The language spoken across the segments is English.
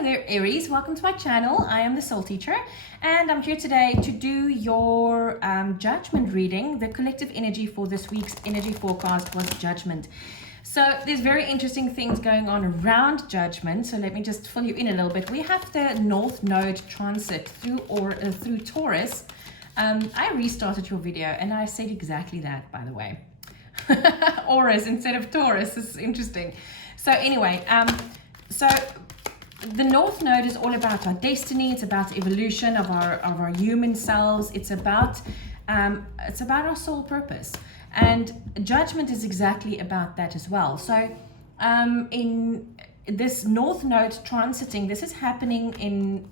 Hello there, Aries. Welcome to my channel. I am the Soul Teacher, and I'm here today to do your judgment reading. The collective energy for this week's energy forecast was judgment. So there's very interesting things going on around judgment. So let me just fill you in a little bit. We have the North Node transit through Taurus. I restarted your video and I said exactly that, by the way. Auras instead of Taurus. This is interesting. So anyway, so the North Node is all about our destiny. It's about evolution of our human selves. It's about our soul purpose, and judgment is exactly about that as well. So in this North Node transiting, this is happening in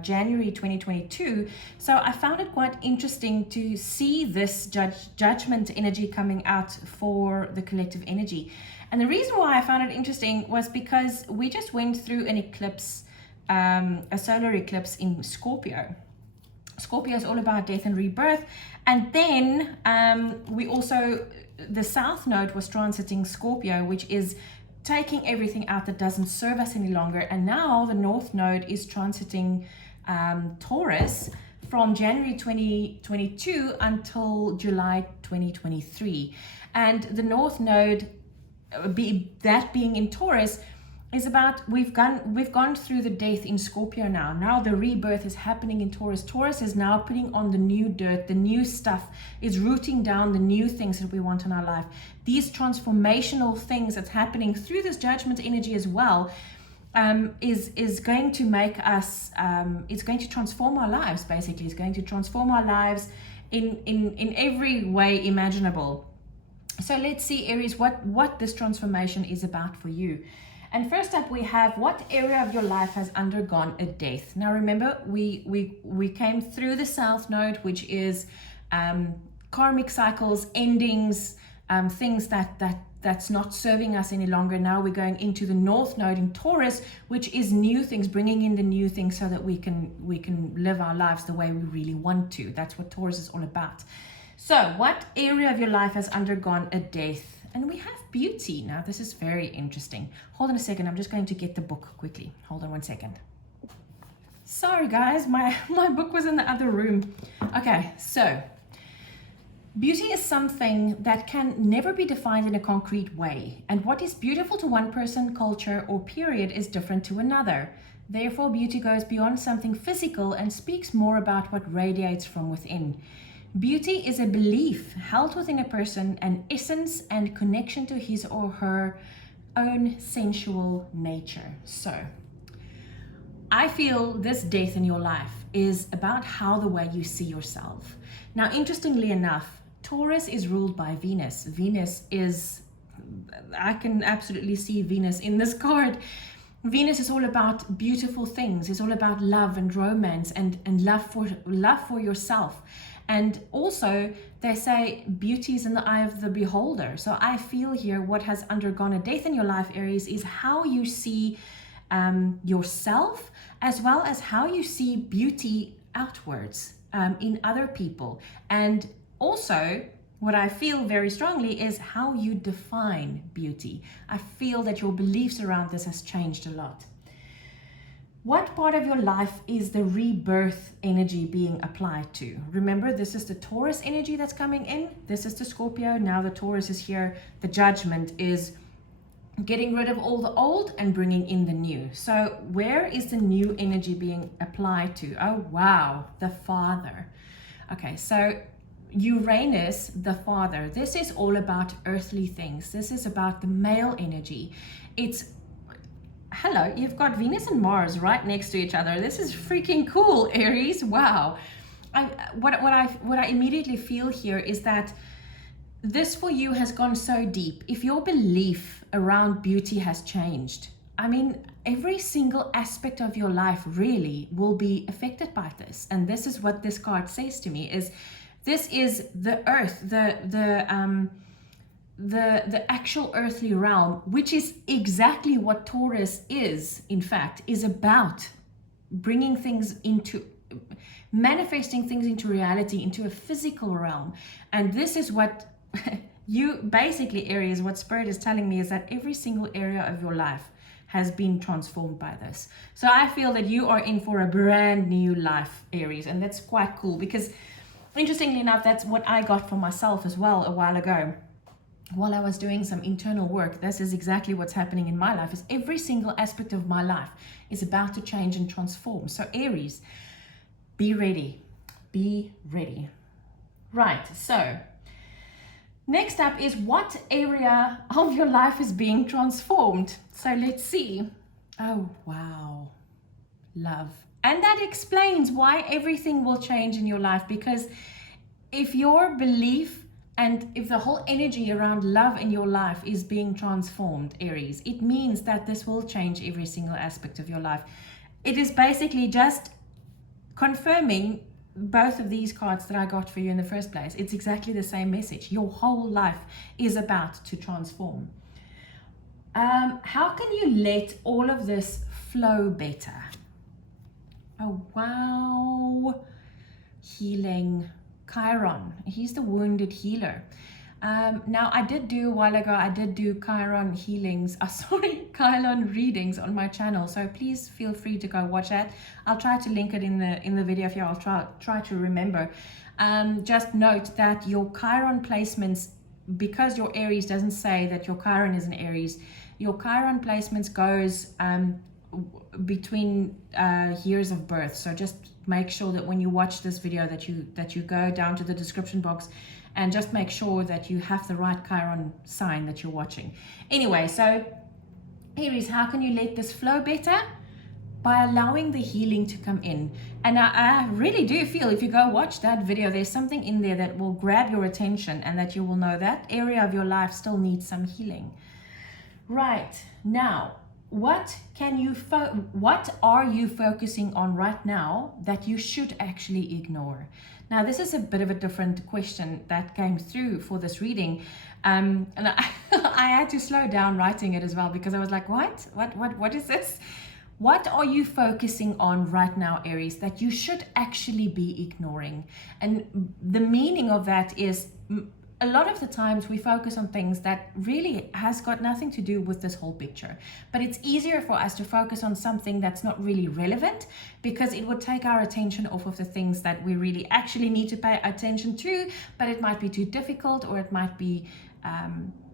January 2022. So I found it quite interesting to see this judgment energy coming out for the collective energy. And the reason why I found it interesting was because we just went through an eclipse, a solar eclipse in Scorpio. Scorpio is all about death and rebirth. And then the South Node was transiting Scorpio, which is taking everything out that doesn't serve us any longer. And now the North Node is transiting Taurus from January 2022 until July 2023. And the North Node, being in Taurus, is about we've gone through the death in Scorpio now. Now the rebirth is happening in Taurus. Taurus is now putting on the new dirt, the new stuff, is rooting down the new things that we want in our life. These transformational things that's happening through this judgment energy as well is going to make us, it's going to transform our lives, basically. It's going to transform our lives in every way imaginable. So let's see, Aries, what this transformation is about for you. And first up, we have what area of your life has undergone a death. Now, remember, we came through the South Node, which is karmic cycles, endings, things that's not serving us any longer. Now we're going into the North Node in Taurus, which is new things, bringing in the new things so that we can live our lives the way we really want to. That's what Taurus is all about. So what area of your life has undergone a death? And we have beauty. Now, this is very interesting. Hold on a second. I'm just going to get the book quickly. Hold on one second. Sorry, guys. My book was in the other room. Okay, so beauty is something that can never be defined in a concrete way. And what is beautiful to one person, culture, or period is different to another. Therefore, beauty goes beyond something physical and speaks more about what radiates from within. Beauty is a belief held within a person, an essence and connection to his or her own sensual nature. So I feel this death in your life is about how the way you see yourself. Now, interestingly enough, Taurus is ruled by Venus. Venus is, I can absolutely see Venus in this card. Venus is all about beautiful things. It's all about love and romance and love for yourself. And also, they say beauty is in the eye of the beholder. So I feel here what has undergone a death in your life, Aries, is how you see yourself, as well as how you see beauty outwards in other people. And also, what I feel very strongly is how you define beauty. I feel that your beliefs around this has changed a lot. What part of your life is the rebirth energy being applied to? Remember, this is the Taurus energy that's coming in. This is the Scorpio. Now the Taurus is here. The judgment is getting rid of all the old and bringing in the new. So where is the new energy being applied to? Oh, wow, the Father. Okay, so Uranus, the Father. This is all about earthly things. This is about the male energy. Hello, you've got Venus and Mars right next to each other. This is freaking cool, Aries. Wow. What I immediately feel here is that this for you has gone so deep. If your belief around beauty has changed, I mean, every single aspect of your life really will be affected by this. And this is what this card says to me is this is the earth, the actual earthly realm, which is exactly what Taurus is, in fact, is about bringing things into, manifesting things into reality, into a physical realm. And this is what you basically, Aries, what Spirit is telling me is that every single area of your life has been transformed by this. So I feel that you are in for a brand new life, Aries, and that's quite cool because interestingly enough, that's what I got for myself as well a while ago. While I was doing some internal work, this is exactly what's happening in my life, is every single aspect of my life is about to change and transform. So Aries, be ready. Be ready. Right, so next up is what area of your life is being transformed. So let's see. Oh, wow. Love. And that explains why everything will change in your life, because if your belief and if the whole energy around love in your life is being transformed, Aries, it means that this will change every single aspect of your life. It is basically just confirming both of these cards that I got for you in the first place. It's exactly the same message. Your whole life is about to transform. How can you let all of this flow better? Oh, wow. Healing. Chiron. He's the wounded healer. Now, I did do a while ago, I did do Chiron healings, Chiron readings on my channel. So please feel free to go watch that. I'll try to link it in the video here. I'll try to remember. Just note that your Chiron placements, because your Aries doesn't say that your Chiron is an Aries, your Chiron placements goes between years of birth. So just make sure that when you watch this video that you go down to the description box and just make sure that you have the right Chiron sign that you're watching. Anyway, so Aries, how can you let this flow better? By allowing the healing to come in. And I really do feel if you go watch that video, there's something in there that will grab your attention and that you will know that area of your life still needs some healing. Right, now, what are you focusing on right now that you should actually ignore? Now, this is a bit of a different question that came through for this reading. And I had to slow down writing it as well, because I was like, what is this? What are you focusing on right now, Aries, that you should actually be ignoring? And the meaning of that is, a lot of the times we focus on things that really has got nothing to do with this whole picture. But it's easier for us to focus on something that's not really relevant, because it would take our attention off of the things that we really actually need to pay attention to, but it might be too difficult, or it might be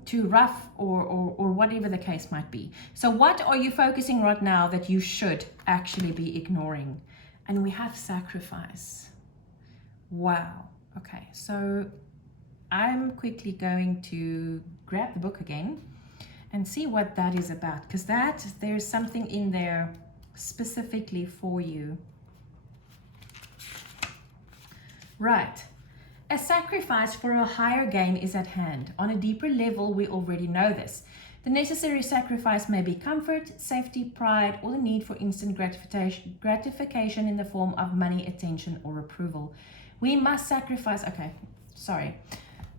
too rough, or whatever the case might be. So what are you focusing right now that you should actually be ignoring? And we have sacrifice. Wow. Okay, so I'm quickly going to grab the book again and see what that is about, because there's something in there specifically for you. Right. A sacrifice for a higher gain is at hand. On a deeper level, we already know this. The necessary sacrifice may be comfort, safety, pride, or the need for instant gratification in the form of money, attention, or approval. We must sacrifice. Okay, sorry.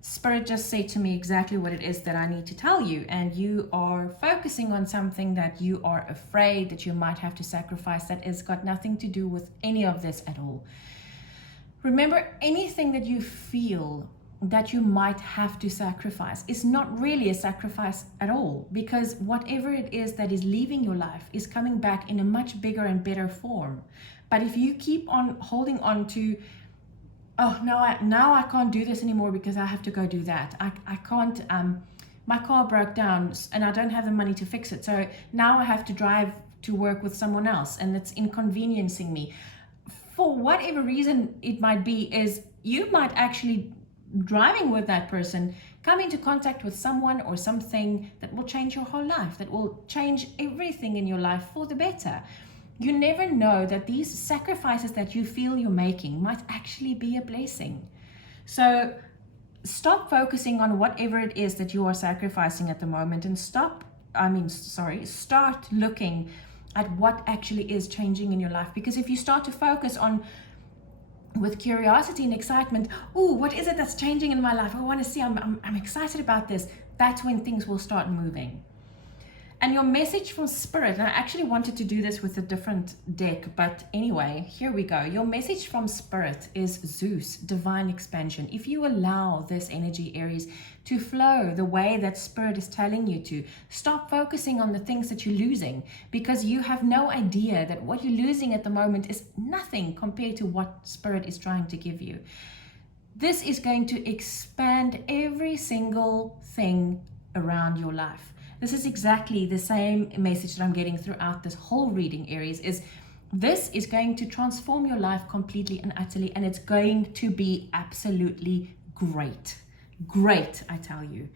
Spirit just said to me exactly what it is that I need to tell you, and you are focusing on something that you are afraid that you might have to sacrifice that has got nothing to do with any of this at all. Remember, anything that you feel that you might have to sacrifice is not really a sacrifice at all, because whatever it is that is leaving your life is coming back in a much bigger and better form. But if you keep on holding on to, oh, now I can't do this anymore because I have to go do that. I can't, my car broke down and I don't have the money to fix it. So now I have to drive to work with someone else and it's inconveniencing me. For whatever reason it might be, is you might actually, driving with that person, come into contact with someone or something that will change your whole life, that will change everything in your life for the better. You never know that these sacrifices that you feel you're making might actually be a blessing. So stop focusing on whatever it is that you are sacrificing at the moment, and start looking at what actually is changing in your life. Because if you start to focus on, with curiosity and excitement, oh, what is it that's changing in my life? I want to see, I'm excited about this. That's when things will start moving. And your message from Spirit, and I actually wanted to do this with a different deck, but anyway, here we go. Your message from Spirit is Zeus, divine expansion. If you allow this energy, Aries, to flow the way that Spirit is telling you to, stop focusing on the things that you're losing, because you have no idea that what you're losing at the moment is nothing compared to what Spirit is trying to give you. This is going to expand every single thing around your life. This is exactly the same message that I'm getting throughout this whole reading, Aries, is this is going to transform your life completely and utterly, and it's going to be absolutely great. Great, I tell you.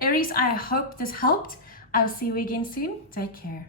Aries, I hope this helped. I'll see you again soon. Take care.